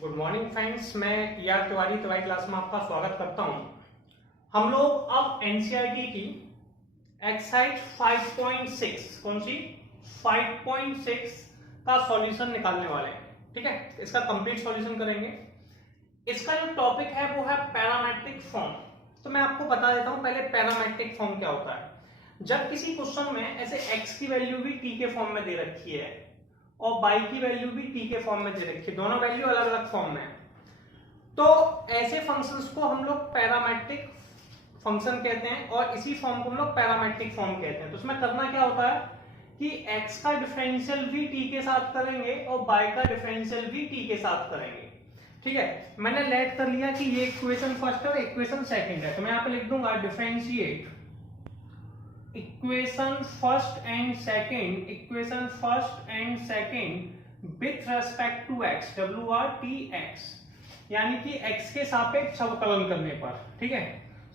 Good morning friends, मैं Tiwari class में आपका स्वागत करता हूं। हम लोग अब एनसीईआरटी की एक्सरसाइज 5.6 कौन सी 5.6 का सॉल्यूशन निकालने वाले हैं। ठीक है, इसका कंप्लीट सॉल्यूशन करेंगे। इसका जो टॉपिक है वो है पैरामेट्रिक फॉर्म। तो मैं आपको बता देता हूं पहले पैरामेट्रिक फॉर्म क्या होता है। जब किसी क्वेश्चन में ऐसे x की वैल्यू भी t के फॉर्म में दे रखी है और y की वैल्यू भी t के फॉर्म में दे रखी है, दोनों वैल्यू अलग अलग फॉर्म में है, तो ऐसे फंक्शंस को हम लोग पैरामेट्रिक फंक्शन कहते हैं और इसी फॉर्म को हम लोग पैरामेट्रिक फॉर्म कहते हैं। तो उसमें करना क्या होता है कि x का डिफरेंशियल भी t के साथ करेंगे और y का डिफरेंशियल भी t के साथ करेंगे। ठीक है, मैंने लेट कर लिया कि ये इक्वेशन फर्स्ट है, इक्वेशन सेकंड है, तो मैं यहाँ पे लिख दूंगा differentiate equation first and second with respect to x WRTX, यानी कि x के सापेक्ष अवकलन करने पर। ठीक है,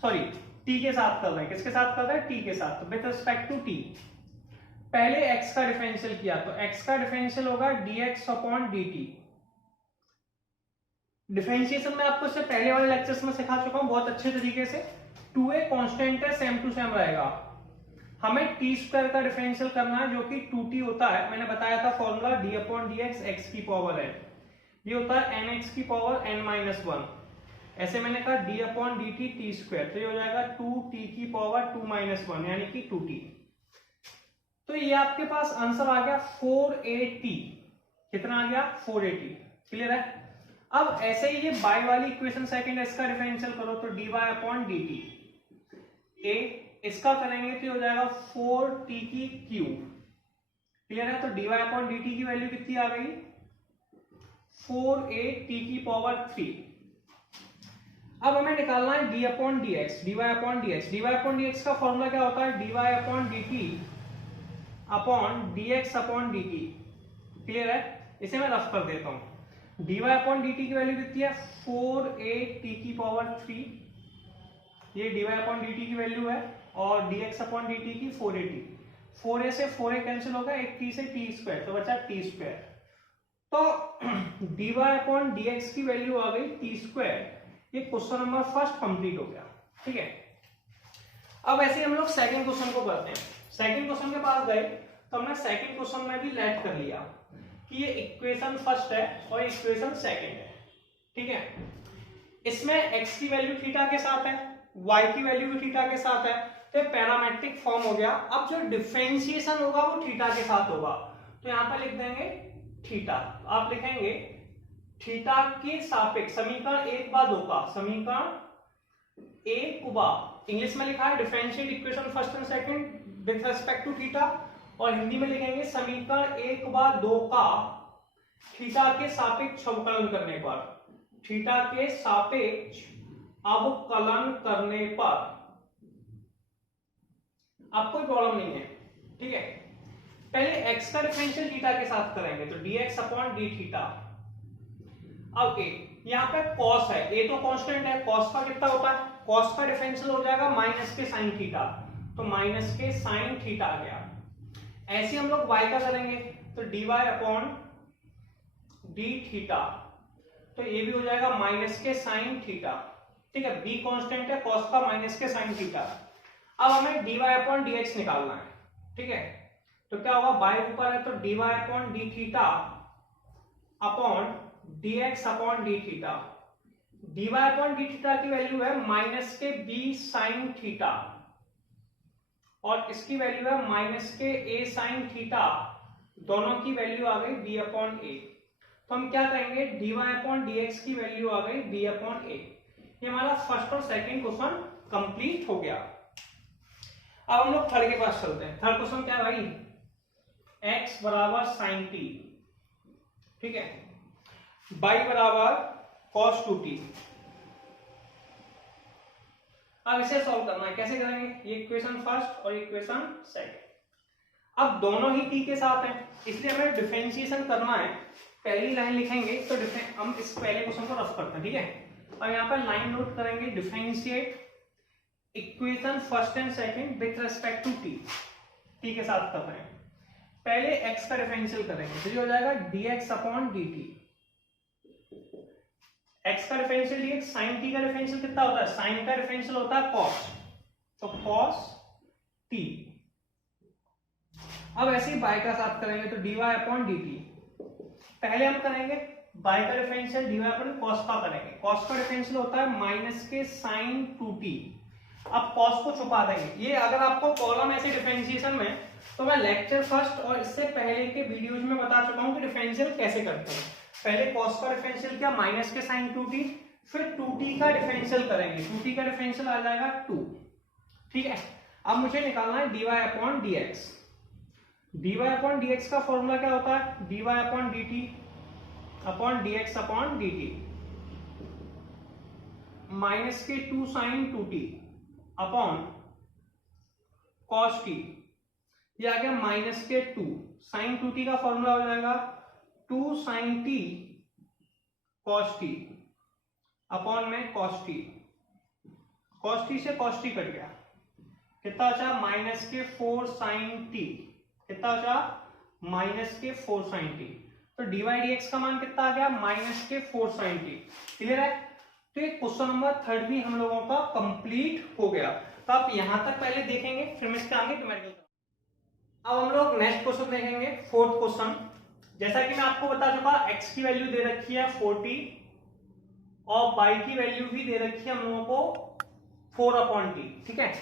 सॉरी t के साथ कर रहे हैं, किसके साथ कर रहे हैं, t के साथ, तो विथ रेस्पेक्ट टू t। पहले x का डिफरेंशियल किया तो x का डिफरेंशियल होगा dx अपॉन dt। डिफरेंशिएशन में आपको इससे पहले वाले लेक्चर्स में सिखा चुका हूं बहुत अच्छे तरीके से। 2a कांस्टेंट है, सेम टू सेम रहेगा। हमें टी स्क्वायर का डिफरेंशियल करना है जो कि 2t होता है। मैंने बताया था formula d upon dx x की पावर n, ये होता है nx की पावर n-1। ऐसे मैंने कहा d upon dt T square, तो ये हो जाएगा 2t की पावर 2-1 यानी कि 2t। तो ये आपके पास आंसर आ गया 480। कितना आ गया 480। क्लियर है। अब ऐसे ही ये बाय वाली इक्वेशन सेकंड इसका डिफरेंशियल करो तो dy अपॉन dt, a इसका करेंगे तो हो जाएगा 4t की क्यूब। क्लियर है। तो dy अपॉन dt की वैल्यू कितनी आ गई 4a t की पावर 3। अब हमें निकालना है d upon dx, dy upon dx। dy upon dx का फॉर्मूला क्या होता है, dy upon dt upon dx upon dt। Clear है, इसे मैं रफ कर देता हूं। dy अपॉन dt की वैल्यू कितनी है 4a t की पावर 3, ये dy अपॉन dt की वैल्यू है, और dx अपॉन dt की 480। 4a से 4a कैंसिल होगा, एक t से t स्क्वायर, तो बचा t स्क्वायर। तो dy अपॉन dx की वैल्यू आ गई t स्क्वायर। ये क्वेश्चन नंबर फर्स्ट कंप्लीट हो गया। ठीक है, अब ऐसे हम लोग सेकंड क्वेश्चन को करते हैं। सेकंड क्वेश्चन के पास गए तो हमने सेकंड क्वेश्चन में भी लेट कर लिया कि ये इक्वेशन फर्स्ट है और इक्वेशन सेकंड है। ठीक है, इसमें x की वैल्यू थीटा के साथ है, y की वैल्यू भी थीटा के साथ है, तो पैरामेट्रिक फॉर्म हो गया। अब जो डिफरेंशिएशन होगा वो थीटा के साथ होगा, तो यहां पर लिख देंगे थीटा। आप लिखेंगे थीटा के सापेक्ष समीकरण 1/2 का, समीकरण 1 इंग्लिश में लिखा है differentiate equation first and second with respect to theta, और हिंदी में लिखेंगे समीकरण 1/2 का थीटा के सापेक्ष अवकलन करने पर, थीटा के सापेक्ष अवकलन करने पर। अब कोई प्रॉब्लम नहीं है। ठीक है, पहले x का डिफरेंशियल थीटा के साथ करेंगे तो dx अपॉन डी थीटा। अब a यहाँ पे cos है, a तो कांस्टेंट है, cos का कितना होता है, cos का डिफरेंशियल हो जाएगा माइनस के साइन थीटा, तो माइनस के साइन थीटा आ गया। ऐसे हम लोग y का करेंगे तो dy अपॉन डी थीटा, तो ये भी हो जाएगा माइनस के साइन थीटा। ठीक है, b कांस्टेंट है, cos का माइनस के साइन थीटा। अब हमें dy अपॉन dx निकालना है। ठीक है, तो क्या होगा, y ऊपर है तो dy upon d theta upon dx upon d theta. dy upon d theta की वैल्यू है माइनस के b साइन थीटा, और इसकी वैल्यू है माइनस के a साइन थीटा, दोनों की वैल्यू आ गई b अपॉन a। तो हम क्या करेंगे, dy अपॉन dx की वैल्यू आ गई b अपॉन a। ये हमारा फर्स्ट और सेकंड क्वेश्चन कंप्लीट हो गया। अब हम लोग थर्ड के पास चलते हैं। थर्ड क्वेश्चन क्या है भाई, x बराबर साइन t, ठीक है, y बराबर cos 2t। अब इसे सॉल्व करना है, कैसे करेंगे, ये इक्वेशन फर्स्ट और इक्वेशन सेकंड। अब दोनों ही t के साथ हैं, इसलिए हमें डिफरेंशिएशन करना है। पहली लाइन लिखेंगे तो हम इस पहले क्वेश्चन को रफ करते हैं। ठीक है, अब यहाँ पर लाइन नोट करेंगे differentiate equation first and second with respect to t के साथ कर रहे हैं। पहले x का डिफरेंशियल करेंगे तो ये हो जाएगा dx अपॉन dt। x का डिफरेंशियल dx, sin t का डिफरेंशियल कितना होता है, sin का डिफरेंशियल होता है cos, तो cos t। अब ऐसे ही y का साथ करेंगे तो dy अपॉन dt। पहले हम करेंगे y का डिफरेंशियल dy अपॉन cos का करेंगे, cos का डिफरेंशियल होता है माइनस के sin 2t। अब cos को छुपा देंगे। ये अगर आपको कॉलम ऐसे डिफरेंशिएशन में, तो मैं लेक्चर फर्स्ट और इससे पहले के वीडियोज में बता चुका हूं कि डिफरेंशियल कैसे करते हैं। पहले cos का डिफरेंशियल क्या, माइनस के sin 2t, फिर 2t का डिफरेंशियल करेंगे, 2t का डिफरेंशियल आ जाएगा 2। ठीक है, अब मुझे निकालना है dy upon dx। dy upon dx का फॉर्मूला क्या होता है, dy upon dt upon dx upon dt, minus के 2 sin 2t upon cos t, ये आ गया माइनस के 2 sin 2t का फॉर्मूला हो जाएगा 2 sin t cos t upon में cos t, cos t से cos t कट गया, कितना बचा माइनस के 4 sin t, कितना बचा माइनस के 4 sin t, तो dy dx का मान कितना आ गया माइनस के 4 sin t। क्लियर है, तो ये क्वेश्चन नंबर 3 भी हम लोगों का कंप्लीट हो गया। तो आप यहां तक पहले देखेंगे, फिर मैं इसके आगे न्यूमेरिकल। अब हम लोग नेक्स्ट क्वेश्चन देखेंगे, फोर्थ क्वेश्चन। जैसा कि मैं आपको बता चुका, x की वैल्यू दे रखी है 40 और y की वैल्यू भी दे रखी है हम लोगों को 4 अपॉन टी। ठीक है,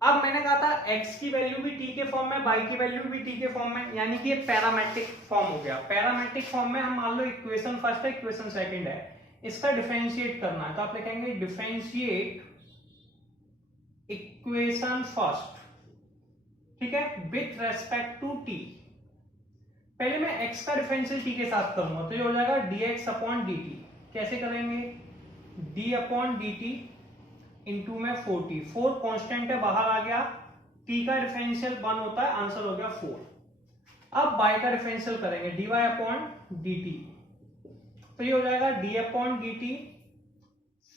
अब मैंने कहा था x की वैल्यू भी t के फॉर्म में, y की वैल्यू भी t के फॉर्म में, यानी कि ये पैरामेट्रिक फॉर्म हो गया। पैरामेट्रिक फॉर्म में हम मान लो इक्वेशन फर्स्ट है, इक्वेशन सेकंड है, इसका डिफरेंशिएट करना है, तो आप लिखेंगे डिफरेंशिएट इक्वेशन फर्स्ट, ठीक है, विथ रेस्पेक्ट टू t। पहले मैं x का डिफरेंशियल t के साथ करूंगा, तो ये हो जाएगा dx अपॉन dt। कैसे करेंगे, d अपॉन dt इंटू में 40, 4 कांस्टेंट है बाहर आ गया, t का डिफरेंशियल 1 होता है, आंसर हो गया 4। अब y का डिफरेंशियल करेंगे dy अपॉन dt, तो ये हो जाएगा d upon dt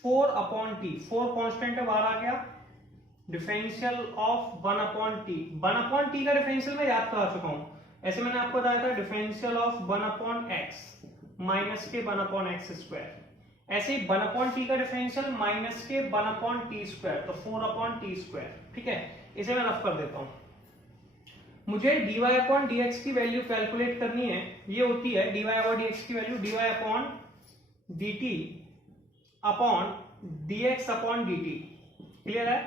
4 upon t, 4 constant है बाहर आ गया, differential of 1 upon T. 1 upon T का डिफरेंशियल मैं याद करा चुका हूं, ऐसे मैंने आपको बताया था differential of 1 upon x minus के 1 अपॉन एक्स स्क्वायर, ऐसे ही 1 अपॉन टी का डिफरेंशियल माइनस के 1 अपॉन टी स्क्वायर, तो 4 अपॉन टी स्क्वायर। ठीक है, इसे मैं रफ कर देता हूं। मुझे dy अपॉन dx की वैल्यू कैलकुलेट करनी है, ये होती है dy अपॉन dx की value dy upon dt upon dx upon dt। Clear है,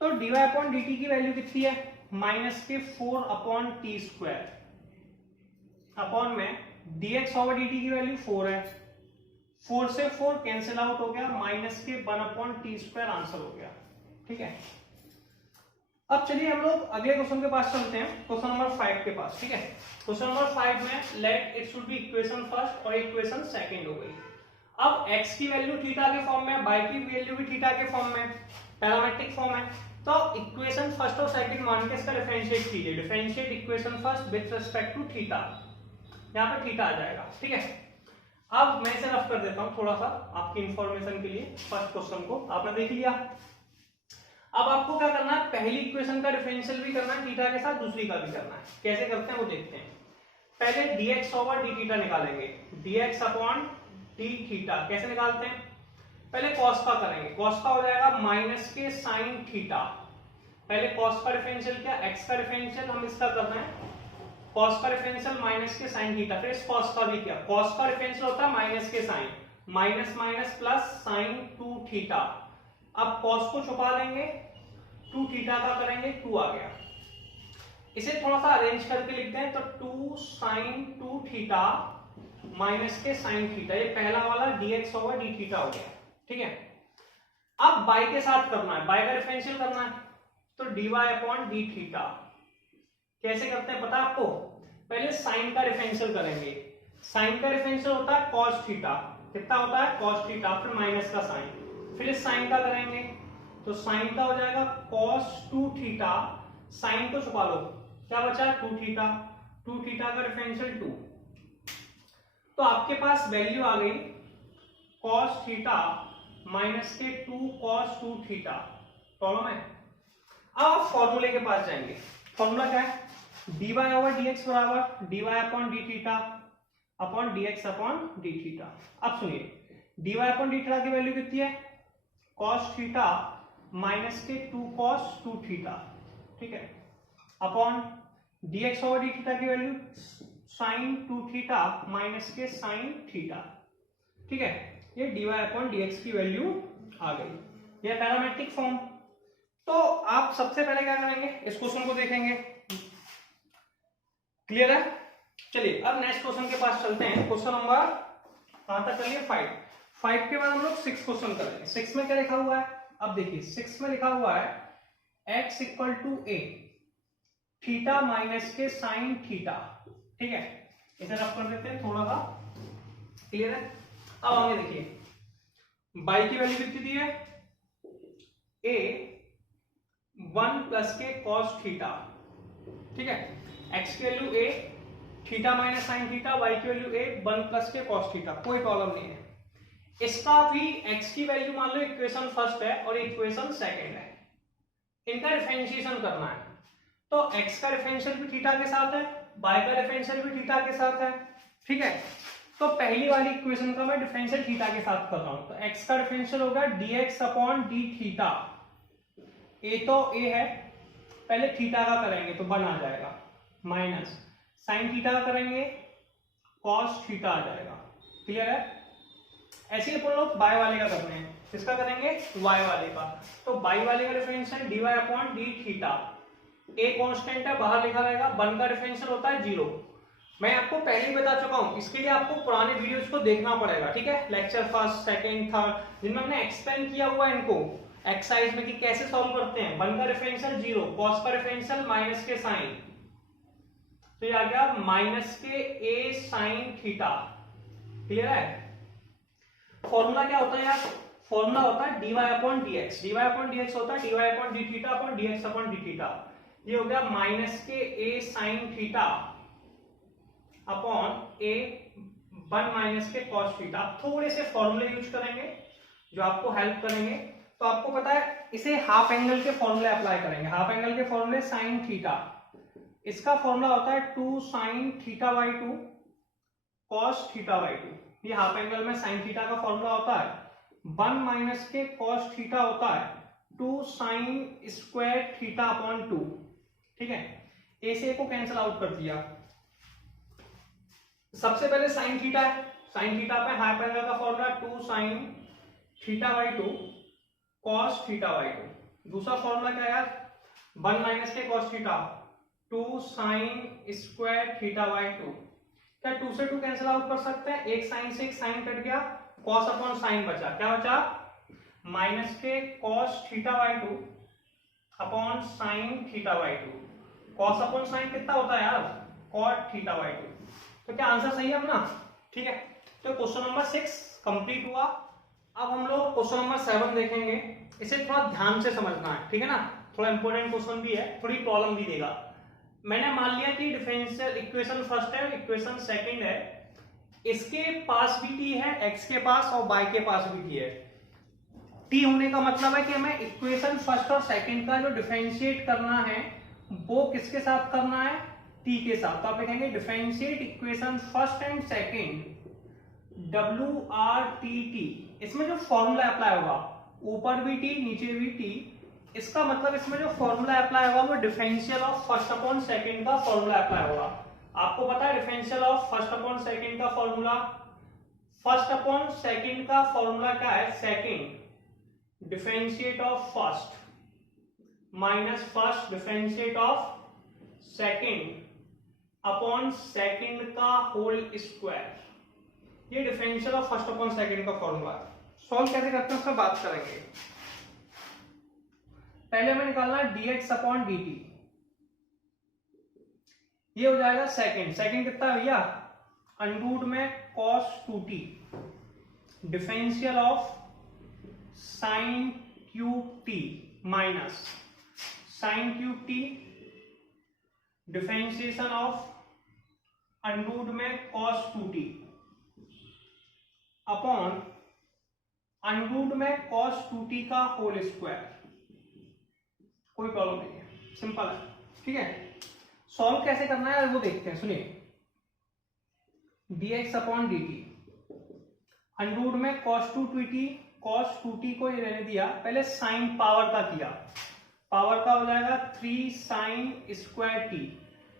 तो dy अपॉन dt की वैल्यू कितनी है, माइनस के 4 अपॉन टी स्क्वायर अपॉन में dx ओवर dt की वैल्यू 4 है, 4 से 4 कैंसिल आउट हो गया, माइनस के 1 अपॉन टी स्क्वायर आंसर हो गया। ठीक है, अब चलिए हम लोग अगले क्वेश्चन के पास चलते हैं, क्वेश्चन नंबर 5 के पास। ठीक है, क्वेश्चन नंबर 5 में let it should be equation first और इक्वेशन सेकंड हो गई। अब x की वैल्यू थीटा के फॉर्म में, y की वैल्यू भी थीटा के फॉर्म में, पैरामेट्रिक फॉर्म है, तो इक्वेशन फर्स्ट और सेकंड मान के इसका डिफरेंशिएट कीजिए, differentiate equation first with respect to theta, यहां पे थीटा आ जाएगा। ठीक है, अब मैं इसे रफ कर देता हूं थोड़ा सा आपकी इंफॉर्मेशन के लिए। फर्स्ट क्वेश्चन को आपने देख लिया, अब आपको क्या करना है, पहली इक्वेशन का डिफरेंशियल भी करना है थीटा के साथ, दूसरी का भी करना है। कैसे करते हैं वो देखते हैं। पहले dx ओवर d थीटा निकालेंगे, dx अपॉन d थीटा कैसे निकालते हैं, पहले cos का करेंगे, cos का हो जाएगा माइनस के sin थीटा। पहले cos का डिफरेंशियल क्या, x का डिफरेंशियल हम इसका कर रहे हैं, cos का डिफरेंशियल माइनस के sin थीटा, फिर इस cos का भी क्या, cos का डिफरेंशियल होता है माइनस के sin, minus minus plus sin 2 theta. अब cos को छुपा देंगे, 2 थीटा का करेंगे, 2 आ गया। इसे थोड़ा सा अरेंज करके लिखते हैं, तो 2 sin 2 थीटा माइनस के sin थीटा, ये पहला वाला dx ओवर d थीटा हो गया। ठीक है, अब y के साथ करना है, y का डिफरेंशियल करना है, तो dy अपॉन d थीटा कैसे करते हैं पता है आपको, पहले sin का डिफरेंशियल करेंगे, sin का डिफरेंशियल होता है cos थीटा, कितना होता है cos थीटा, फिर माइनस का sin, फिर इस sin का करेंगे, तो sin का हो जाएगा cos 2 थीटा, sin को छुपा लो, क्या बचा 2 थीटा, 2 थीटा का डिफरेंशियल 2, तो आपके पास वैल्यू आ गई cos थीटा माइनस के 2 cos 2 थीटा। प्रॉब्लम है, अब आप फॉर्मूले के पास जाएंगे, फॉर्मूला क्या है, dy ओवर dx बराबर dy upon d theta upon dx upon d theta. अब सुनिए, dy अपॉन डी थीटा की वैल्यू कितनी है, cos थीटा माइनस के 2 cos 2 थीटा, ठीक है, upon dx over D theta की वैल्यू sin 2 थीटा माइनस के sin थीटा, ठीक है। ये dy अपॉन dx की वैल्यू आ गई, ये पैरामेट्रिक फॉर्म। तो आप सबसे पहले क्या करेंगे, इस क्वेश्चन को देखेंगे, क्लियर है। चलिए अब नेक्स्ट क्वेश्चन के पास चलते हैं। क्वेश्चन नंबर कहां तक चलिए 5 के बाद हम लोग 6 क्वेश्चन करेंगे। 6 में क्या लिखा हुआ है, अब देखिए 6 में लिखा हुआ है x equal to A theta minus के साइन थीटा, ठीक है, इसे रफ कर देते हैं थोड़ा सा, क्लियर है। अब आगे देखिए बाई की वैल्यू कितनी दी है, a 1 प्लस के cos थीटा, ठीक है, x की value a theta minus sine theta, y की वैल्यू a 1 प्लस के cos थीटा, कोई प्रॉब्लम नहीं है। इसका भी x की वैल्यू मान लो इक्वेशन फर्स्ट है और इक्वेशन सेकंड है, इनका डिफरेंशिएशन करना है। तो x का डिफरेंशियल भी थीटा के साथ है, y का डिफरेंशियल भी थीटा के साथ है, ठीक है। तो पहली वाली इक्वेशन का मैं डिफरेंशियल थीटा के साथ कर रहा हूं, तो x का डिफरेंशियल होगा dx upon d theta, a तो a है, पहले थीटा का करेंगे तो 1 आ जाएगा, माइनस साइन थीटा का करेंगे cos थीटा आ जाएगा, क्लियर है। ऐसे ही अपन लोग बाय वाले का करते हैं, किसका करेंगे, y वाले का। तो बाई वाले का differential dy upon d theta, a constant है बाहर लिखा रहेगा, 1 का डिफरेंशियल होता है 0। मैं आपको पहले ही बता चुका हूं, इसके लिए आपको पुराने वीडियोस को देखना पड़ेगा, ठीक है, लेक्चर फर्स्ट सेकंड थर्ड, जिनमें हमने एक्सप्लेन किया हुआ है इनको एक्सरसाइज में कि कैसे सॉल्व करते हैं। 1 का डिफरेंशियल 0, cos का डिफरेंशियल माइनस के साइन, तो ये आ गया माइनस के a साइन थीटा, क्लियर है। फॉर्मूला क्या होता है यार, फॉर्मूला होता है dy upon dx, dy upon dx होता है dy upon d theta upon dx upon d theta. ये हो गया माइनस के a sine theta upon a 1 minus के cos थीटा। आप थोड़े से फॉर्मूले यूज करेंगे जो आपको हेल्प करेंगे। तो आपको पता है इसे हाफ एंगल के फॉर्मूले अप्लाई करेंगे, हाफ एंगल के फॉर्मूले साइन थीटा, इसका फॉर्मूला होता है 2 sine theta by 2 cos theta by 2। ये हाफ एंगल में साइन थीटा का फॉर्मूला होता है, 1 माइनस के cos थीटा होता है 2 साइन स्क्वायर थीटा अपॉन 2, ठीक है। ए से को कैंसिल आउट कर दिया। सबसे पहले साइन थीटा है, साइन थीटा पे हाफ एंगल का formula 2 sine theta by 2 cos theta by 2। दूसरा फॉर्मूला क्या है यार, 1 माइनस के cos theta 2 sine square theta by 2। क्या 2 से 2 कैंसिल आउट कर सकते हैं, एक साइन से एक साइन कट गया, cos अपॉन साइन बचा, क्या बचा, माइनस के cos theta by 2 upon sine theta by 2। cos upon sine कितना होता है यार, cot थीटा बाई 2। तो क्या आंसर सही है अपना, ठीक है। तो क्वेश्चन नंबर 6 कंप्लीट हुआ। अब हम लोग क्वेश्चन नंबर 7 देखेंगे, इसे थोड़ा ध्यान से समझना है, ठीक है ना, थोड़ा इंपॉर्टेंट क्वेश्चन भी है, थोड़ी प्रॉब्लम भी देगा। मैंने मान लिया कि डिफरेंशियल इक्वेशन फर्स्ट है, इक्वेशन सेकंड है, इसके पास भी t है, x के पास और y के पास भी t है। t होने का मतलब है कि हमें इक्वेशन फर्स्ट और सेकंड का जो डिफरेंशिएट करना है वो किसके साथ करना है, t के साथ। तो आप लिखेंगे differentiate equation first and second WRTT। इसमें जो फॉर्मूला अप्लाई होगा, ऊपर भी t नीचे भी t, इसका मतलब इसमें जो फॉर्मूला अप्लाई होगा वो differential of first upon second का फॉर्मूला अप्लाई होगा। आपको पता है differential of first upon second का फॉर्मूला, फर्स्ट अपॉन सेकंड का फॉर्मूला क्या है, second differentiate of first minus first differentiate of second upon second का होल स्क्वायर। ये differential of first upon second का फॉर्मूला है। सॉल्व कैसे करते हैं उसका बात करेंगे। पहले हमें निकालना है dx अपॉन dt, ये हो जाएगा सेकंड, सेकंड कितना है भैया, अंडर में cos 2t differential of sine cube t minus sine cube t differentiation of under में cos 2t अपॉन अंडर में cos 2t का होल स्क्वायर। कोई प्रॉब्लम नहीं है, सिंपल है, ठीक है। सॉल्व कैसे करना है वो देखते हैं, सुनिए। dx upon dt under root में cos 2t, cos 2t को ये रहने दिया, पहले साइन पावर का किया, पावर का हो जाएगा 3 साइन स्क्वायर t।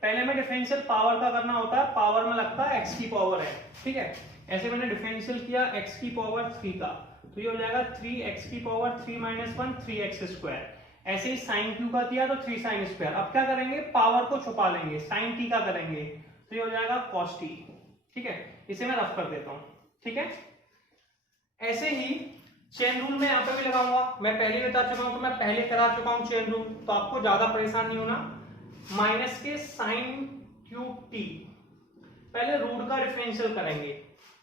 पहले में डिफरेंशियल पावर का करना होता है, पावर में लगता है x की पावर है, ठीक है। ऐसे मैंने डिफरेंशियल किया x की पावर 3 का, तो ये हो जाएगा 3x की पावर 3 माइनस 1 3x स्क्वायर। ऐसे ही साइन q का किया तो 3 साइन स्क्वायर। अब क्या करेंगे, पावर को छुपा लेंगे, साइन t का करेंगे तो ये हो जाएगा cos t, ठीक है। इसे मैं रफ कर देता हूं, ठीक है। ऐसे ही चेन रूल में यहाँ पे भी लगाऊंगा, मैं पहले बता चुका हूं, तो मैं पहले करा चुका हूं चेन रूल, तो आपको ज्यादा परेशान नहीं होना। माइनस के साइन क्यूब टी, पहले रूट का डिफरेंशियल करेंगे,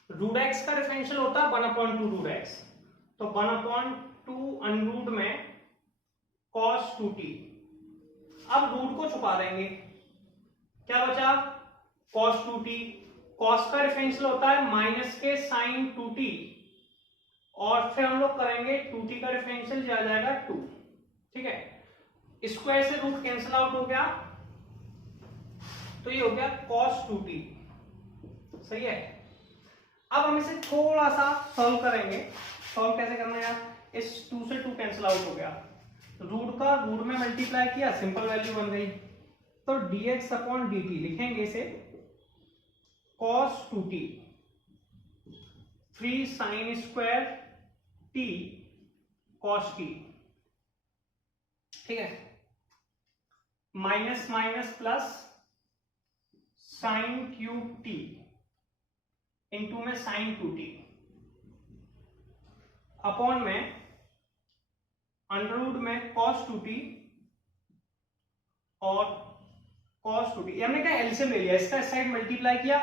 रूट एक्स का डिफरेंशियल होता है 1/2 रूट एक्स, तो 1/2 अनरूट में cos 2t। अब रूट को छुपा देंगे, क्या बचा cos 2t, cos का डिफरेंशियल होता है माइनस के साइन 2t, और फिर हम लोग करेंगे 2t का डिफरेंशियल, जो आ जाएगा 2, ठीक है। स्क्वायर से रूट कैंसिल आउट हो गया, तो ये हो गया cos 2t, सही है। अब हम इसे थोड़ा सा सॉल्व करेंगे। सॉल्व कैसे करना है यार, इस 2 से 2 कैंसिल आउट हो गया, रूट का रूट में मल्टीप्लाई किया, सिंपल वैल्यू बन गई, तो dx अपॉन dt लिखेंगे इसे cos 2t 3 sine square t cos t, ठीक है। Minus minus plus sine cube t into में साइन 2t अपॉन में अंडर रूट में cos 2t और cos 2t। हमने क्या एलसीएम ले लिया, इसका इस साइड मल्टीप्लाई किया,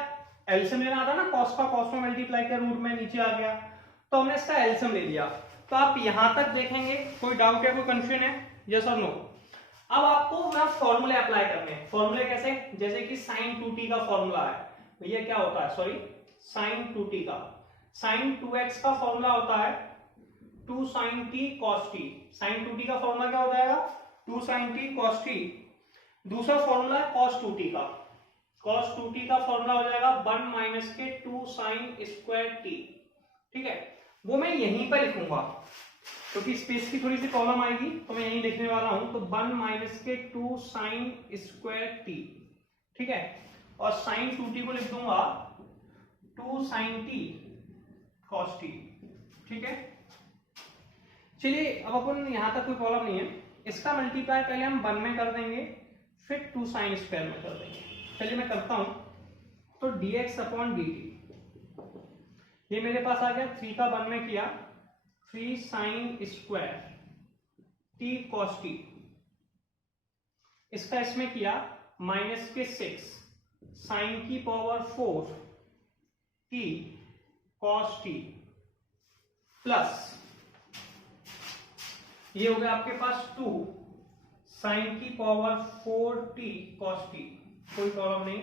एलसीएम लेना था ना, cos का cos में मल्टीप्लाई किया, रूट में नीचे आ गया, तो हमने इसका एलसीएम ले लिया। तो आप यहां तक देखेंगे, कोई डाउट है, कोई कंफ्यूजन है, यस और नो। अब आपको ना फॉर्मूले अप्लाई करने हैं। फॉर्मूले कैसे, जैसे कि साइन 2t का फॉर्मूला है, भैया क्या होता है, सॉरी साइन 2t का, साइन 2x का फॉर्मूला होता है 2 sine t cos t। Sine 2t का फॉर्मूला क्या हो जाएगा, 2 साइन t cos t। दूसरा फॉर्मूला है cos 2t का, cos 2t का फॉर्मूला हो जाएगा 1 माइनस के 2 साइन स्क्वायर t, ठीक है। वो मैं यहीं पर लिखूंगा, क्योंकि स्पेस की थोड़ी सी प्रॉब्लम आएगी, तो मैं यहीं लिखने वाला हूं, तो 1 माइनस के 2 साइन स्क्वायर t, ठीक है। और साइन 2t को लिख दूंगा 2 साइन t cos t, ठीक है। चलिए अब अपन यहां तक कोई प्रॉब्लम नहीं है, इसका मल्टीप्लाई पहले हम 1 में कर देंगे, फिर 2 साइन स्क्वायर में कर देंगे। चलिए मैं करता हूं, तो dx अपॉन dt, ये मेरे पास आ गया, 3 का 1 में किया 3 sine square t cos t, इसका इसमें किया माइनस के 6 साइन की power 4 t cos t, plus ये हो गया आपके पास 2 साइन की पावर 4t cos t। कोई प्रॉब्लम नहीं,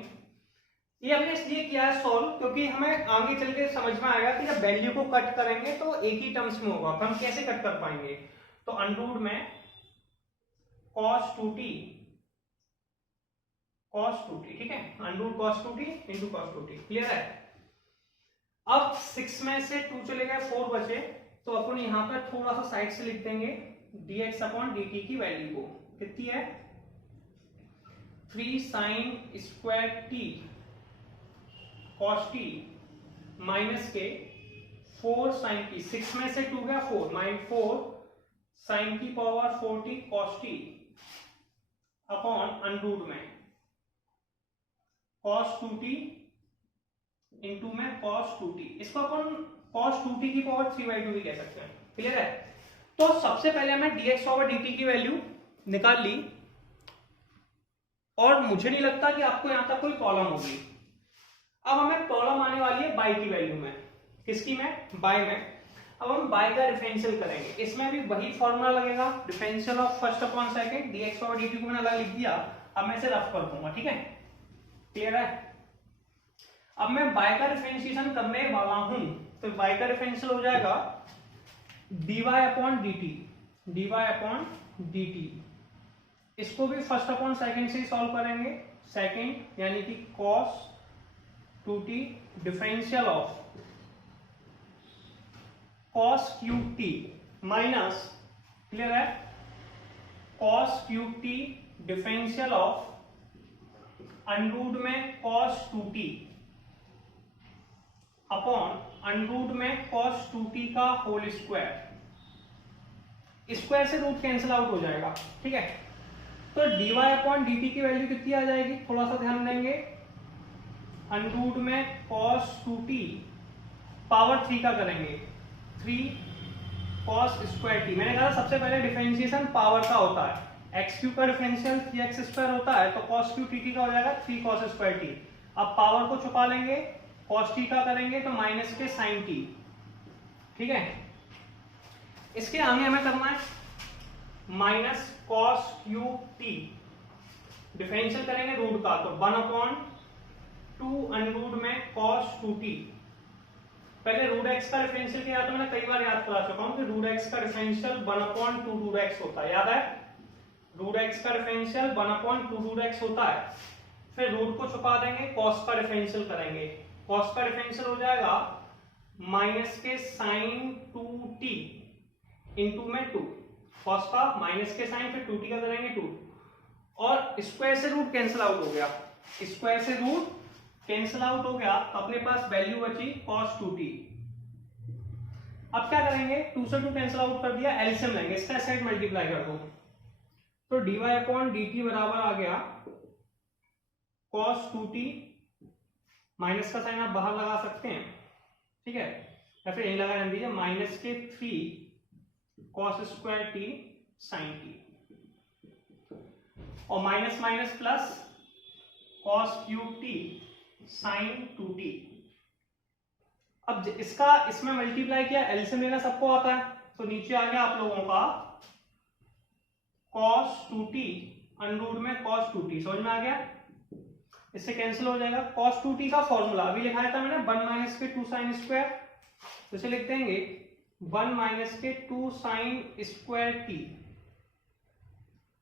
ये हमने इसलिए किया है सॉल्व, क्योंकि हमें आगे चल के समझ में आएगा कि जब वैल्यू को कट करेंगे तो एक ही टर्म्स में होगा, तो हम कैसे कट कर पाएंगे। तो अंडर रूट में cos 2t, ठीक है, under root cos 2t into cos 2t, clear है। अब 6 में से 2 चले गए, 4 बचे, तो अपन यहां पर थोड़ा सा साइड से लिख देंगे dx अपॉन dt की वैल्यू को, कितनी है 3 sine square t cos t minus के 4 साइन की, 6 में से 2 गया 4, माइनस 4 साइन की power 4t cos t upon under root में cos 2t इंटू में cos 2t, इसको अपन cos 2t की पावर 3/2 भी कह सकते हैं, क्लियर है। तो सबसे पहले हमने dx ओवर dt की वैल्यू निकाल ली, और मुझे नहीं लगता कि आपको यहां तक कोई प्रॉब्लम होगी। अब हमें प्रॉब्लम आने वाली है बाई की वैल्यू में, किसकी में, बाई में। अब हम बाई का डिफरेंशियल करेंगे, इसमें भी वही फॉर्मूला लगेगा, differential of first upon second, dx over dt को मैंने अलग लिख दिया, अब मैं इसे रफ कर दूंगा, ठीक है, क्लियर है। अब मैं बाई का डिफरेंशिएशन करने वाला हूं, तो बाई का डिफरेंशियल हो जाएगा dy अपॉन dt, इसको भी फर्स्ट अपॉन सेकंड से ही सॉल्व करेंगे, सेकंड यानी कि cos 2t differential of cos cube T minus, clear है, cos cube T differential of under root में cos 2t अपॉन अंडरूट में cos 2t का होल स्क्वायर, स्क्वायर से रूट कैंसिल आउट हो जाएगा, ठीक है। तो dy अपॉन dt की वैल्यू कितनी आ जाएगी, थोड़ा सा ध्यान देंगे, अंडरूट में cos 2t पावर 3 का करेंगे, 3 cos स्क्वायर टी। मैंने कहा सबसे पहले डिफरेंशिएशन पावर का होता है, एक्स क्यू का डिफरेंशियल 3x स्क्वायर होता है, तो cos क्यू टी का हो जाएगा 3 cos स्क्वायर टी। अब पावर को छुपा लेंगे, cos टी का करेंगे तो माइनस के sin टी, ठीक है। इसके आगे हमें करना है minus cos Q T, differential करेंगे रूट का, तो 1/2 अंडरूट में cos 2t। पहले रूट एक्स का डिफरेंशियल किया तो मैंने कई बार याद करा चुका हूं कि रूट एक्स का डिफरेंशियल 1/2 रूट एक्स होता है, याद है, रूट एक्स का डिफरेंशियल 1/2 रूट एक्स होता है। फिर रूट को छुपा देंगे, cos का डिफरेंशियल करेंगे, cos का डिफरेंशियल हो जाएगा माइनस के sin 2t इंटू में 2, cos का माइनस के साइन फिर 2t का करेंगे 2, और स्क्वायर से रूट कैंसिल आउट हो गया, स्क्वायर से रूट कैंसिल आउट हो गया, तो अपने पास वैल्यू बची cos 2t। अब क्या करेंगे, 2 से 2 कैंसिल आउट कर दिया, एलसीएम लेंगे, इसका साइड मल्टीप्लाई कर दो, तो dy अपॉन dt बराबर आ गया cos 2t, माइनस का साइन आप बाहर लगा सकते हैं, ठीक है, या फिर यही लगा दीजिए, माइनस के 3 cos square T sin T, और minus minus plus cos cube T sin 2t। अब इसका इसमें मल्टीप्लाई किया, एलसीएम लेना सबको आता है, तो नीचे आ गया आप लोगों का cos 2t अंडरूट में cos 2t, समझ में आ गया, इससे कैंसिल हो जाएगा। cos 2t का फॉर्मूला अभी लिखाया था मैंने 1 माइनस के 2 साइन स्क्वायर, तो इसे लिख देंगे 1 माइनस के 2 साइन स्क्वायर टी,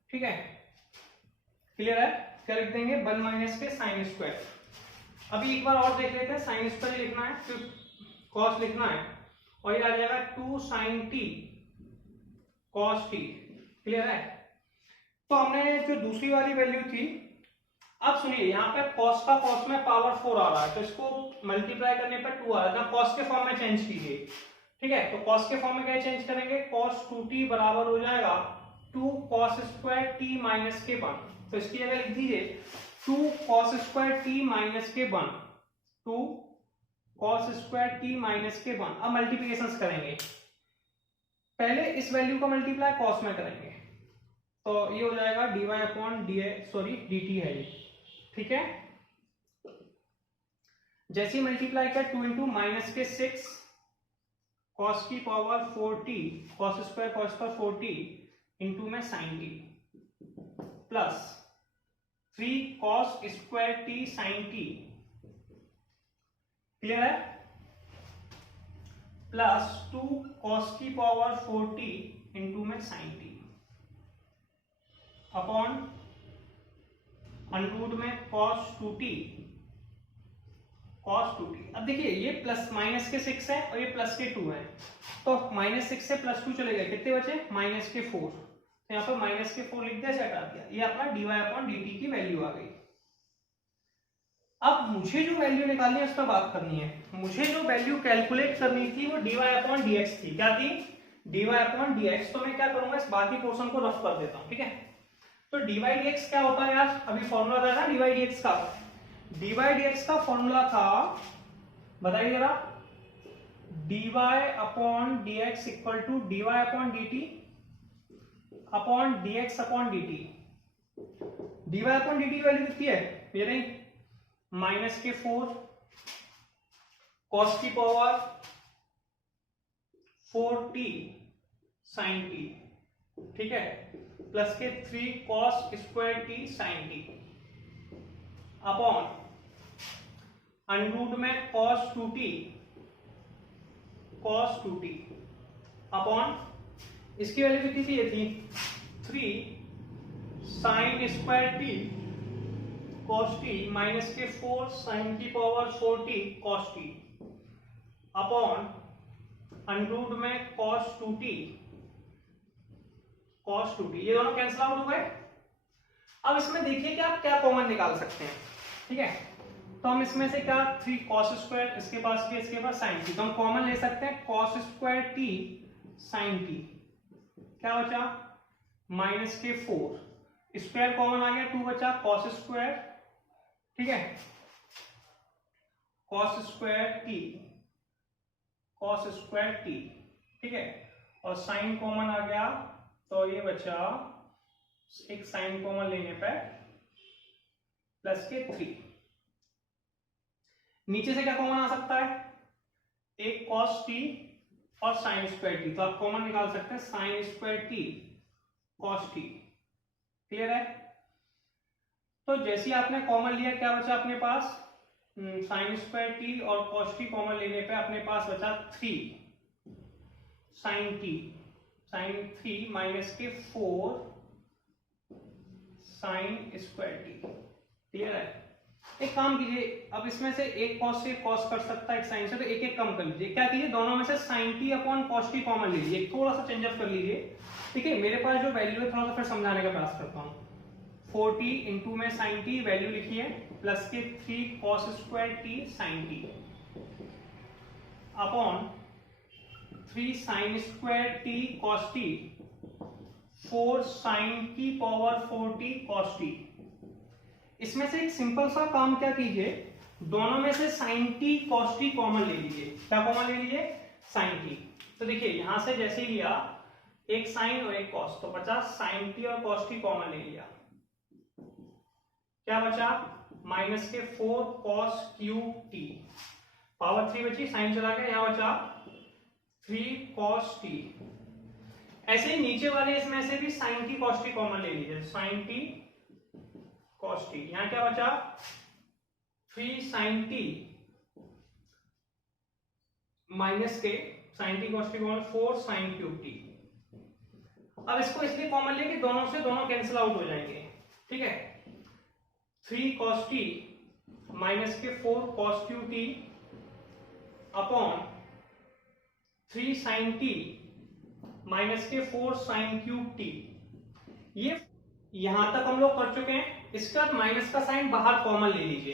ठीक है, क्लियर है, क्या लिख देंगे 1 माइनस के साइन स्क्वायर। अभी एक बार और देख लेते हैं, साइन स्क्वायर लिखना है फिर cos लिखना है, और ये आ जाएगा 2 sine T cos T, clear है। तो हमने जो दूसरी वाली वैल्यू थी, अब सुनिए यहाँ पे cos का cos में पावर 4 आ रहा है, तो इसको मल्टीप्लाई करने पर 2 आ रहा है, cos के फॉर्म में चेंज कीजिए, ठीक है। तो cos के फॉर्म में क्या चेंज करेंगे, cos 2t बराबर हो जाएगा 2 cos स्क्वायर t माइनस के 1, तो इसकी जगह लिख दीजिए 2 cos स्क्वायर t माइनस के 1, 2 cos स्क्वायर t माइनस के 1। अब मल्टीप्लिकेशन करेंगे, पहले इस वैल्यू को मल्टीप्लाई cos में करेंगे, तो ये हो जाएगा dy अपॉन dt है ये, ठीक है। जैसे ही मल्टीप्लाई कर 2 इंटू माइनस के 6 cos की power 4t cos square cos का 4t इंटू में sin t plus 3 cos square t sin t, clear है, प्लस 2 cos की पावर 4t इंटू में sin t अपॉन अंडरूट में cos 2t cos 2t। अब देखिए ये प्लस माइनस के 6 है और ये प्लस के 2 है, तो माइनस 6 से प्लस 2 चले गए, कितने बचे माइनस के 4, तो यहाँ पर माइनस के 4 लिख दिया, से हटा दिया, ये अपना dy अपॉन dt की वैल्यू आ गई। अब मुझे जो वैल्यू निकालनी है उस पर बात करनी है, मुझे जो वैल्यू कैलकुलेट करनी थी वो dy अपॉन dx थी, क्या थी, dy अपॉन dx। तो मैं क्या करूंगा, इस बाकी पोर्शन को रफ कर देता हूं, ठीक है। तो dy dx क्या होता है यार, अभी फॉर्मूला था ना dy dx का, dy dx का फॉर्मूला था, बताइए जरा, dy upon dx equal to dy upon dt upon dx upon dt। dy upon dt की वैल्यू कितनी है, ये नहीं, माइनस के 4 cos की पावर 4t sin t, ठीक है, प्लस के 3 cos square t sin t upon under root में cos 2t अपॉन इसकी वैल्यू कितनी थी, ये थी 3 sin square t cos t minus के 4 sin की power 4t cos t upon under root में cos 2t, cos 2t, ये दोनों कैंसिल आउट हो गए। अब इसमें देखिए कि आप क्या कॉमन निकाल सकते हैं, ठीक है। तो हम इसमें से क्या 3 cos स्क्वायर, इसके पास भी इसके पास sin t, तो हम कॉमन ले सकते हैं cos square t sin t, क्या बचा माइनस के 4, स्क्वायर कॉमन आ गया 2 बचा cos स्क्वायर, ठीक है, cos square t, cos square t, ठीक है, और साइन कॉमन आ गया तो ये बचा एक साइन कॉमन लेने पर प्लस के 3। नीचे से क्या कॉमन आ सकता है, एक cos t और sin स्क्वायर t, तो आप कॉमन निकाल सकते हैं sin square t cos t, clear है। तो जैसे ही आपने कॉमन लिया क्या बचा अपने पास, sin स्क्वायर t और cos t कॉमन लेने पे अपने पास बचा 3 sin t, sin 3 माइनस के 4 sin स्क्वायर t, क्लियर है। एक काम कीजिए, अब इसमें से एक cos से cos कर सकता है, एक sin से, तो एक एक कम कर लीजिए। क्या कीजिए, दोनों में से sin t upon cos t common ले लीजिए, थोड़ा सा चेंज अप कर लीजिए, ठीक है। मेरे पास जो वैल्यू है थोड़ा सा फिर समझाने का प्रयास करता हूँ। 4t इंटू में sin t वैल्यू लिखी है प्लस के 3 cos square t sin t upon 3 sin square t cos t 4 sin t power 4t cos t। इसमें से एक सिंपल सा काम क्या कीजिए, दोनों में से sin t cos t common ले लीजिए। क्या कॉमन ले लीजिए, sin t। तो देखिए यहां से जैसे ही लिया एक sin और एक cos, तो बचा sin t और cos t कॉमन ले लिया, क्या बचा माइनस के 4 cos क्यूब t पावर 3 बची, साइन चला गया, यहां बचा 3 cos t। ऐसे ही नीचे वाले इसमें से भी sin t cos t common ले लीजिए, sin t cos t, यहां क्या बचा 3 sin t माइनस के sin t cos t common 4 sin cube t। अब इसको इसलिए कॉमन ले कि दोनों से दोनों कैंसिल आउट हो जाएंगे, ठीक है। 3 cos t माइनस के 4 cos cube t upon 3 sin t minus के 4 sin क्यूब t। ये यहां तक हम लोग कर चुके हैं। इसके बाद माइनस का साइन बाहर कॉमन ले लीजिए,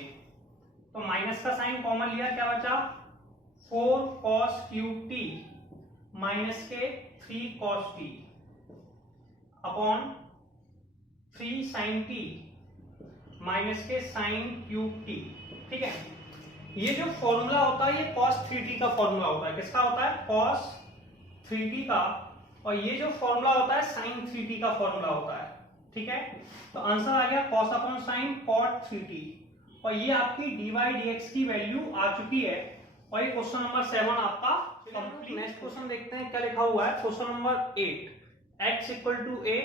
तो माइनस का साइन कॉमन लिया, क्या बचा 4 cos क्यूब t माइनस के 3 cos t upon 3 sin t minus के sin क्यूब t, ठीक है। ये जो फॉर्मूला होता है ये cos 3t का फॉर्मूला होता है, किसका होता है cos 3t का, और ये जो फॉर्मूला होता है sin 3t का फॉर्मूला होता है, ठीक है। तो आंसर आ गया cos upon sin cot 3t, और ये आपकी dy dx की वैल्यू आ चुकी है, और ये क्वेश्चन नंबर 7 आपका कंप्लीट। नेक्स्ट क्वेश्चन देखते हैं क्या लिखा हुआ है। Question number 8, x equal to a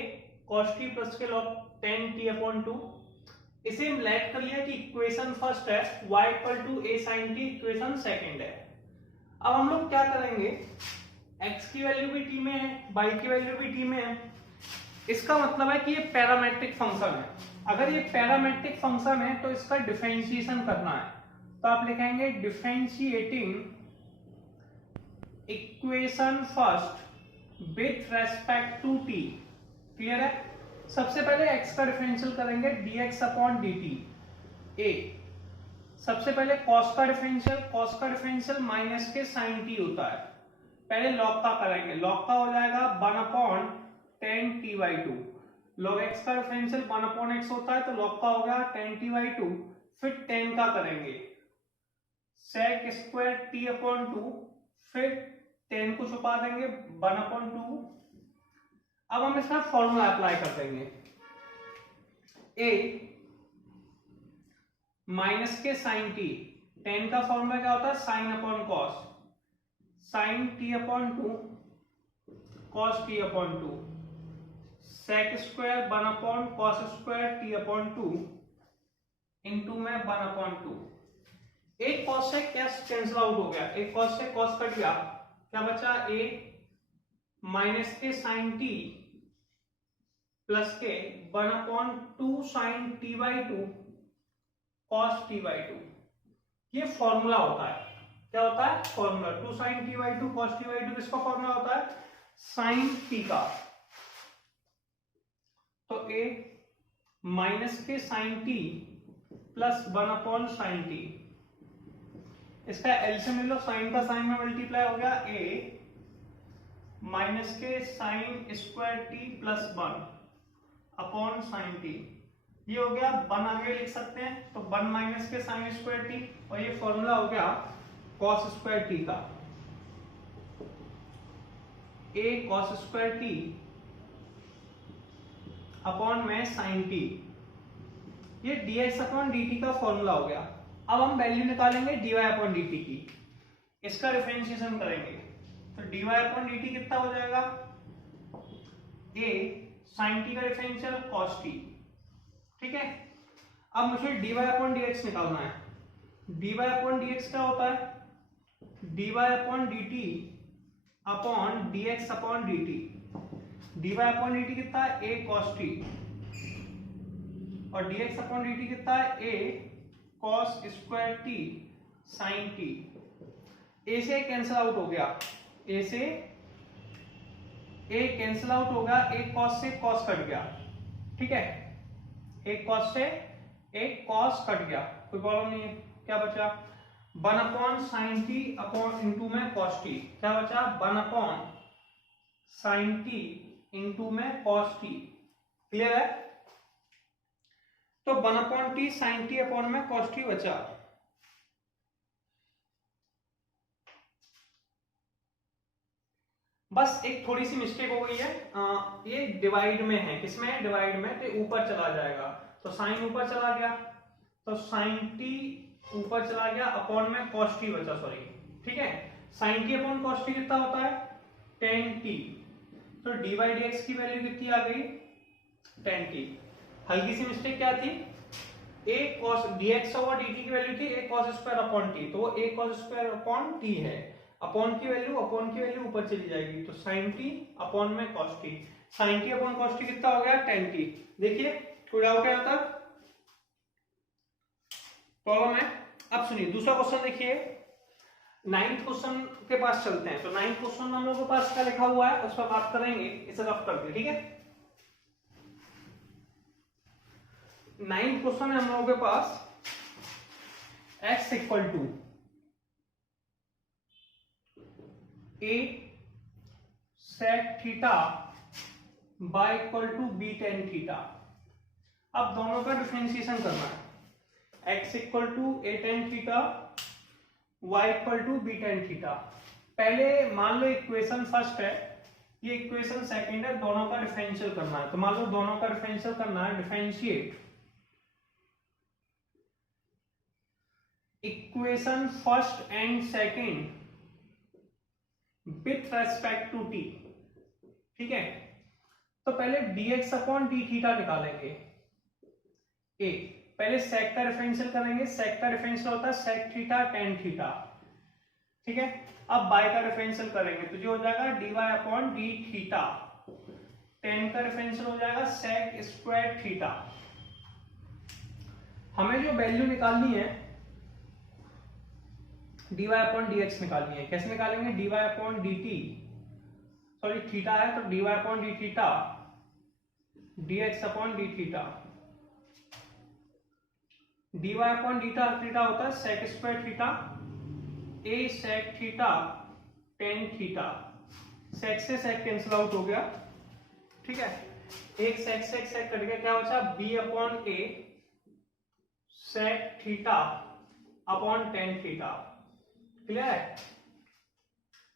cos t plus K log 10t upon 2। इसे हम लेट कर लिया कि इक्वेशन फर्स्ट है, y equal to a sin t equation second है। अब हम लोग क्या करेंगे, x की वैल्यू भी t में है, y की वैल्यू भी t में है, इसका मतलब है कि ये पैरामेट्रिक फंक्शन है। अगर ये पैरामेट्रिक फंक्शन है तो इसका डिफरेंशिएशन करना है, तो आप लिखेंगे differentiating equation first with respect to t, clear है। सबसे पहले x का डिफरेंशियल करेंगे dx अपॉन dt a। सबसे पहले cos का डिफरेंशियल माइनस के sin t होता है, पहले log का करेंगे, log का हो जाएगा 1 अपॉन 10t/2। log x का डिफरेंशियल 1 अपॉन x होता है, तो log का हो गया 10t/2, फिर 10 का करेंगे sec स्क्वायर t अपॉन 2, फिर 10 को छुपा देंगे 1 अपॉन 2। अब हम इसका फॉर्मूला अप्लाई कर देंगे, a माइनस के sin t, 10 का फॉर्मूला क्या होता है sin upon cos, sin t upon 2 cos t upon 2, sec square 1 upon cos square t upon 2 into में 1 अपॉन 2। एक cos से क्या कैंसिल आउट हो गया, एक cos से cos कट गया, क्या बचा a माइनस के sin t प्लस के 1 upon 2 sin t/2 cos t/2। ये फॉर्मूला होता है, क्या होता है formula 2 sin t by 2 cos t by 2 किसका फॉर्मूला होता है sin t का। तो a माइनस के sin t plus 1 upon sin t, इसका एलसीएम ले लो, साइन का साइन में मल्टीप्लाई हो गया a माइनस के sine square t plus 1 upon sign t, ये हो गया 1 आगे लिख सकते हैं तो 1 माइनस के साइन स्क्वायर t, और ये फॉर्मूला हो गया cos स्क्वायर t का, a cos square t upon में साइन t, ये dx अपॉन dt का फॉर्मूला हो गया। अब हम वैल्यू निकालेंगे dy अपॉन dt की, इसका डिफरेंशिएशन करेंगे तो dy अपॉन dt कितना हो जाएगा a sin t का डिफरेंशियल cos t, ठीक है। अब मुझे dy अपॉन dx निकालना है, dy अपॉन dx क्या होता है dy upon dt upon dx upon dt, dy upon dt कितना है a cos t और dx अपॉन dt कितना है a cos square t sin t, a से कैंसिल आउट हो गया, a से a कैंसिल आउट होगा, एक cos से cos कट गया, ठीक है, एक cos से एक cos कट गया, कोई प्रॉब्लम नहीं है। क्या बचा 1 upon sine t upon into में cos t, क्या बचा 1 अपॉन साइन टी इंटू में cos t, क्लियर है। तो 1 upon t sine t upon में cos t बचा, बस एक थोड़ी सी मिस्टेक हो गई है, ये डिवाइड में है, किसमें डिवाइड में, तो ऊपर चला जाएगा, तो साइन ऊपर चला गया तो साइन टी ऊपर चला गया अपॉन में cos t बचा, सॉरी, ठीक है। Sine t upon cos t कितना होता है tan t, तो dy dx की वैल्यू कितनी आ गई tan t। हल्की सी मिस्टेक क्या थी, a cos dx और dt की वैल्यू थी a cos square upon t, तो वो a cos square upon t है, अपॉन की वैल्यू ऊपर चली जाएगी, तो sin t अपॉन में cos t, sin t upon cos t कितना हो गया tan t। देखिए कोई डाउट है यहाँ तक, प्रॉब्लम है। अब सुनिए दूसरा क्वेश्चन देखिए, 9th क्वेश्चन के पास चलते हैं। तो 9th क्वेश्चन हम लोगों के पास क्या लिखा हुआ है उस पर बात करेंगे, इसे रफ करके, ठीक है। 9th क्वेश्चन है हम लोगों के पास, x equal to a sec theta y equal to b tan theta. अब दोनों का डिफरेंशिएशन करना है, x equal to a tan theta y equal to b tan theta. पहले मान लो इक्वेशन फर्स्ट है, ये इक्वेशन सेकंड है, दोनों का डिफरेंशियल करना है। तो मान लो दोनों का डिफरेंशियल करना है, differentiate equation first and second with respect to t, ठीक है। तो पहले dx अपॉन d थीटा निकालेंगे, a पहले sec का डिफरेंशियल करेंगे, sec का डिफरेंशियल होता है sec थीटा tan थीटा, ठीक है। अब y का डिफरेंशियल करेंगे तो जो हो जाएगा dy upon d theta, tan का डिफरेंशियल हो जाएगा sec स्क्वायर थीटा। हमें जो वैल्यू निकालनी है dy अपॉन dx निकालनी है, कैसे निकालेंगे, dy upon dt, sorry theta है तो dy upon d theta dx upon d theta, dy upon d theta होता है sec square theta a sec theta tan theta, sec से sec कैंसिल आउट हो गया, ठीक है, एक sec कट गया, क्या बचा b upon a sec theta upon tan theta, clear है।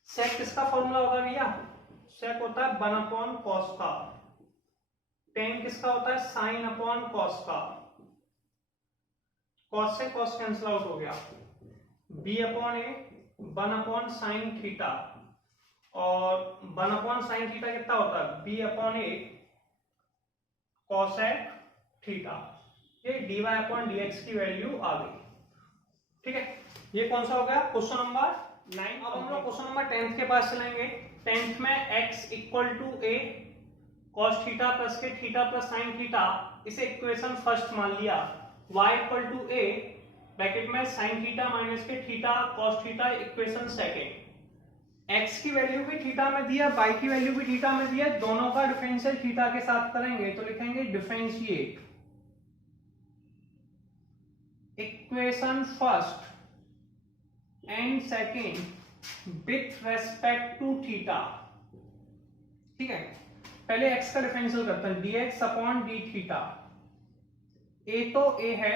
sec किसका फॉर्मूला होगा भैया, sec होता है 1 अपॉन cos का, tan किसका होता है sin अपॉन cos का, cos से cos कैंसिल आउट हो गया, b upon a 1 upon sin theta, और 1 अपॉन sin थीटा कितना होता है b upon a cosec theta. ये dy अपॉन dx की वैल्यू आ गई, ठीक है। ये कौन सा हो गया क्वेश्चन नंबर 9। अब हम लोग क्वेश्चन नंबर 10th के पास चलेंगे। 10th में x equal to a cos theta plus के थीटा प्लस sin थीटा, इसे इक्वेशन फर्स्ट मान लिया, y equal to a bracket में साइन थीटा माइनस के theta cos theta, equation second. x की वैल्यू भी थीटा में दिया, y की वैल्यू भी थीटा में दिया, दोनों का डिफरेंशियल थीटा के साथ करेंगे तो लिखेंगे differentiate equation first and second with respect to theta. ठीक है, पहले x का डिफरेंशियल करते हैं, dx upon d theta. a तो a है,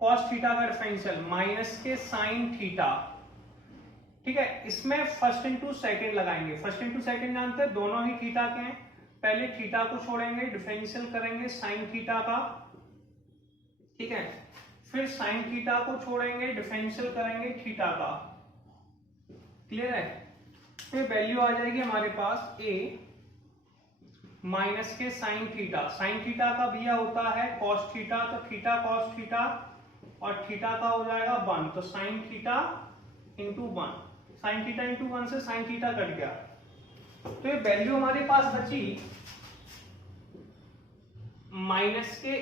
cos थीटा का डिफरेंशियल माइनस के साइन थीटा। ठीक है, इसमें फर्स्ट इंटू सेकेंड लगाएंगे। फर्स्ट इंटू सेकेंड जानते हैं, दोनों ही थीटा के हैं। पहले थीटा को छोड़ेंगे, डिफरेंशियल करेंगे साइन थीटा का। ठीक है, फिर साइन थीटा को छोड़ेंगे, डिफरेंशियल करेंगे थीटा का। क्लियर है? फिर वैल्यू आ जाएगी हमारे पास a माइनस के साइन थीटा। साइन थीटा का भैया होता है कॉस थीटा, तो थीटा कॉस थीटा और थीटा का हो जाएगा 1, तो sine theta into 1। Sine theta into 1 से साइन थीटा कट गया, तो ये वैल्यू हमारे पास बची माइनस के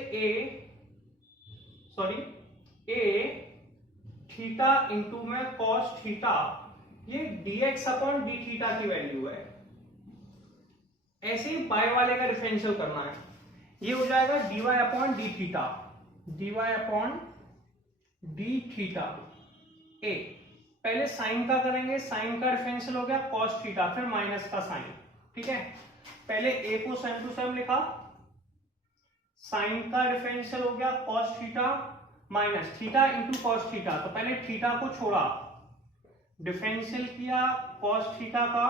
a थीटा इंटू में कॉस थीटा, ये dx अपॉन डी थीटा की वैल्यू है। ऐसे ही बाय वाले का डिफरेंशियल करना है, ये हो जाएगा dy upon d theta, dy upon d theta a। पहले साइन का करेंगे, साइन का डिफरेंशियल हो गया cos थीटा, फिर माइनस का साइन। ठीक है, पहले a को सेम टू सेम लिखा, साइन का डिफरेंशियल हो गया cos theta minus theta into cos theta, तो पहले थीटा को छोड़ा, डिफरेंशियल किया cos थीटा का,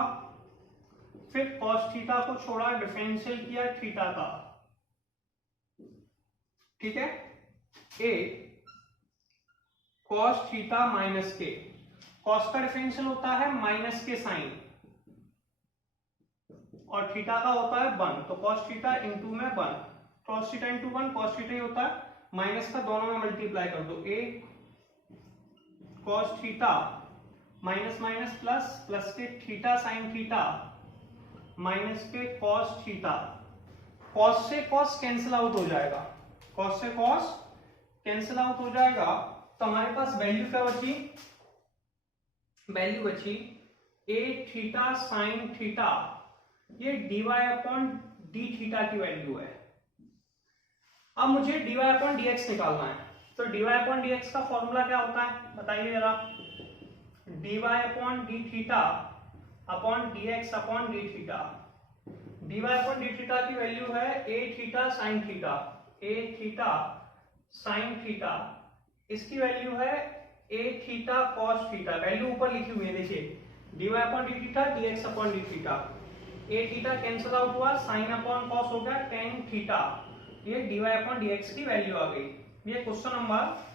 फिर cos थीटा को छोड़ा, डिफरेंशियल किया थीटा का। ठीक है, a cos थीटा माइनस के, cos का डिफरेंशियल होता है माइनस के साइन और थीटा का होता है 1, तो cos थीटा इंटू में 1, cos theta into 1 cos theta ही होता है, माइनस का दोनों में मल्टीप्लाई कर दो, a cos theta minus minus plus, plus के थीटा साइन थीटा माइनस के cos थीटा। cos से cos कैंसिल आउट हो जाएगा, cos से cos कैंसिल आउट हो जाएगा, तो हमारे पास वैल्यू क्या बची? वैल्यू बची a थीटा साइन थीटा, ये dy अपॉन डी थीटा की वैल्यू है। अब मुझे dy अपॉन dx निकालना है, तो dy अपॉन dx का फॉर्मूला क्या होता है बताइए जरा। dy upon d theta upon dx upon d theta. dy upon d theta की वैल्यू है a theta sine theta, a theta sine theta, इसकी वैल्यू है a theta cos theta, value ऊपर लिखी हुई है देखिए, dy upon d theta dx upon d theta, a theta cancel out हुआ, साइन अपॉन cos हो गया tan थीटा, ये dy अपॉन dx की वैल्यू आ गई। ये क्वेश्चन नंबर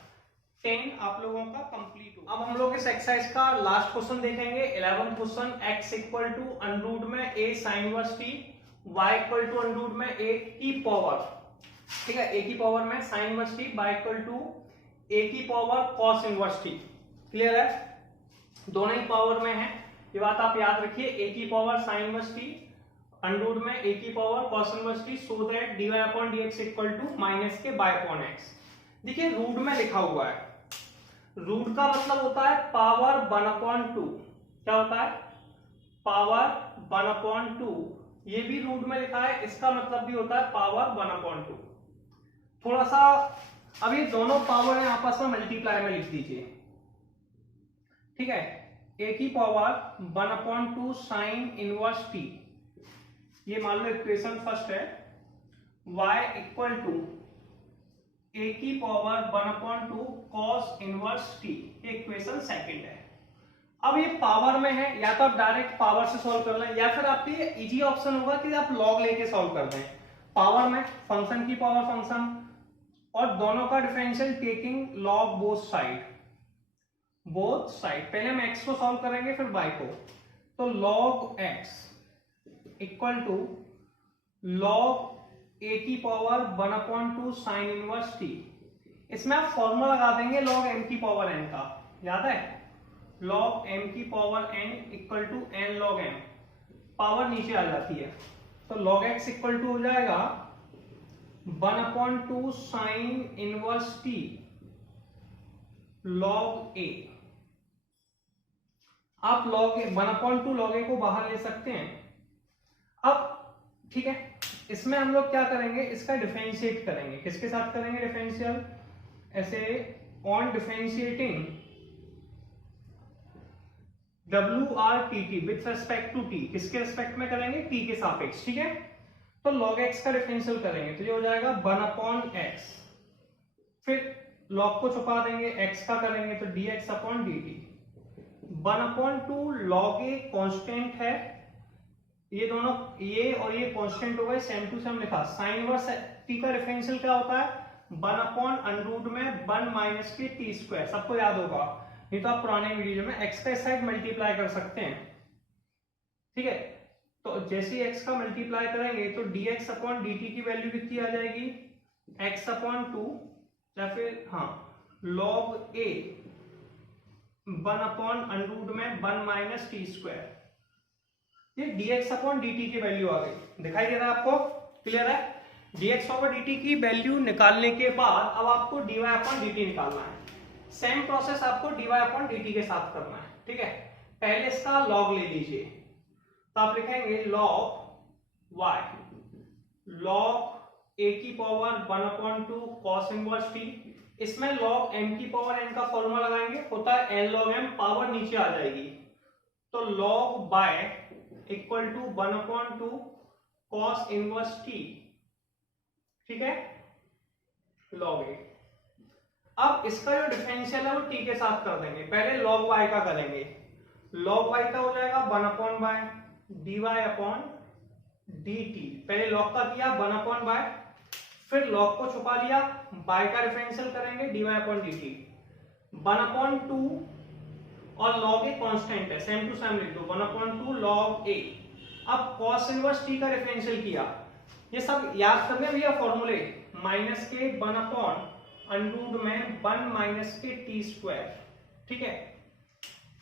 10 आप लोगों का कंप्लीट हो। अब हम लोग इस एक्सरसाइज का लास्ट क्वेश्चन देखेंगे, 11th question. x equal to under में a sin inverse t, y equal to under में a की पावर, ठीक है, a की पावर में sin inverse t, y equal to a की power cos inverse t। Clear है, दोनों ही पावर में है, ये बात आप याद रखिए, a की power sin inverse t under में a की power cos inverse t, so that dy upon dx equal to minus के y अपॉन x। देखिए रूट में लिखा हुआ है, रूट का मतलब होता है पावर 1/2, क्या होता है पावर 1/2, ये भी रूट में लिखा है, इसका मतलब भी होता है पावर 1/2। थोड़ा सा अब ये दोनों पावर है आपस में मल्टीप्लाई में लिख दीजिए। ठीक है, a की पावर 1/2 साइन इनवर्स t, ये मान लो इक्वेशन फर्स्ट है, y इक्वल टू a की पावर 1/2 cos इनवर्स t, ये इक्वेशन सेकंड है। अब ये पावर में है, या तो आप डायरेक्ट पावर से सॉल्व कर लें, या फिर आपके लिए इजी ऑप्शन होगा कि आप लॉग लेके सॉल्व कर दें। पावर में फंक्शन की पावर फंक्शन, और दोनों का differential taking log both side, पहले हम x को सॉल्व करेंगे फिर y को, तो log x equal to log a की पावर 1/2 साइन इनवर्स t, इसमें आप फॉर्मूला लगा देंगे log m की पावर n का, याद है, log m की power n equal to n log m, power नीचे आ जाती है, तो log x इक्वल टू हो जाएगा 1/2 sine inverse t log a। आप log a 1/2 log a को बाहर ले सकते हैं। अब ठीक है, इसमें हम लोग क्या करेंगे, इसका डिफरेंशिएट करेंगे। किसके साथ करेंगे डिफरेंशियल? ऐसे on differentiating WRTT with respect to t, किसके रेस्पेक्ट में करेंगे? t के सापेक्ष। ठीक है, तो log x का डिफरेंशियल करेंगे तो ये हो जाएगा 1/x, फिर log को छुपा देंगे, x का करेंगे तो dx/dt। 1/2 log a कांस्टेंट है, ये दोनों, ये और ये कांस्टेंट हो गए, सेम टू सेम लिखा। साइन इनवर्स t का डिफरेंशियल क्या होता है? 1/√1 में 1 माइनस के t स्क्वायर। सबको याद होगा, नहीं तो आप पुराने वीडियो में x का इस साइड मल्टीप्लाई कर सकते हैं। ठीक है, तो जैसे ही x का मल्टीप्लाई करेंगे तो dx/dt की वैल्यू कितनी आ जाएगी? x/2 या फिर हाँ log a 1/√1 में 1 माइनस टी स्क्वायर। ये dx/dt की वैल्यू आ गई। दिखाई दे रहा है आपको? क्लियर है? dx/dt की वैल्यू निकालने के बाद अब आपको dy/dt निकालना है। सेम प्रोसेस आपको dy/dt के साथ करना है। ठीक है, पहले इसका log ले लीजिए, तो आप लिखेंगे log y log a की पावर 1/2 cos इनवर्स t। इसमें log m की पावर n का फॉर्मूला लगाएंगे, होता है n log m, पावर नीचे आ जाएगी, तो log y equal to 1/2 cos inverse t। ठीक है, log a। अब इसका जो डिफरेंशियल है वो t के साथ कर देंगे। पहले log y का करेंगे, log y का हो जाएगा 1/y dy/dt। पहले log का किया 1/y, फिर log को छुपा लिया, y का डिफरेंशियल करेंगे dy/dt। 1/2 और log a कांस्टेंट है, सेम टू सेम लिख दो, 1/2 log a। अब cos इनवर्स t का डिफरेंशियल किया, ये सब याद करने भैया फॉर्मूले, माइनस के 1/√1 में 1 माइनस के टी स्क्वायर। ठीक है,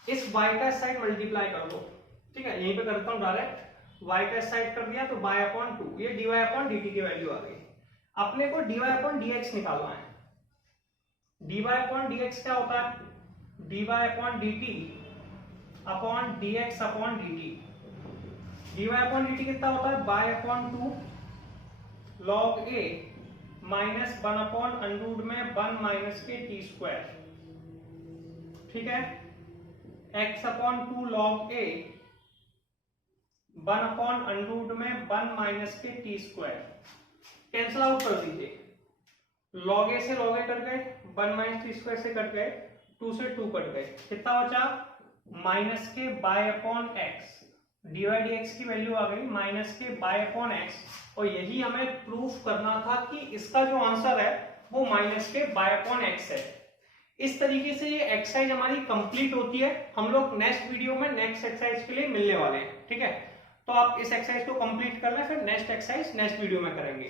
इस y का साइड मल्टीप्लाई कर दो। ठीक है, यहीं पे करता हूं डायरेक्ट, y का साइड कर दिया तो y/2, ये dy/dt की वैल्यू आ गई। अपने को dy/dx निकालना है। dy/dx क्या होता है? dy/dt upon dx/dt। dy/dt कितना होता है? y/2 log a माइनस 1/√1 में 1 माइनस के टी स्क्वायर। ठीक है, x/2 log a 1/√1 में 1 माइनस के टी स्क्वायर। कैंसिल आउट कर दीजिए, log a से log a कट गए, 1 माइनस टी स्क्वायर से कट गए, 2 से 2 कट गए, कितना बचा? माइनस के y/x। dy/dx की वैल्यू आ गई माइनस के y/x, और यही हमें प्रूफ करना था कि इसका जो आंसर है वो माइनस के y/x है। इस तरीके से ये एक्सरसाइज हमारी कंप्लीट होती है। हम लोग नेक्स्ट वीडियो में नेक्स्ट एक्सरसाइज के लिए मिलने वाले हैं। ठीक है, तो आप इस एक्सरसाइज को कंप्लीट कर लें, फिर नेक्स्ट एक्सरसाइज नेक्स्ट वीडियो में करेंगे।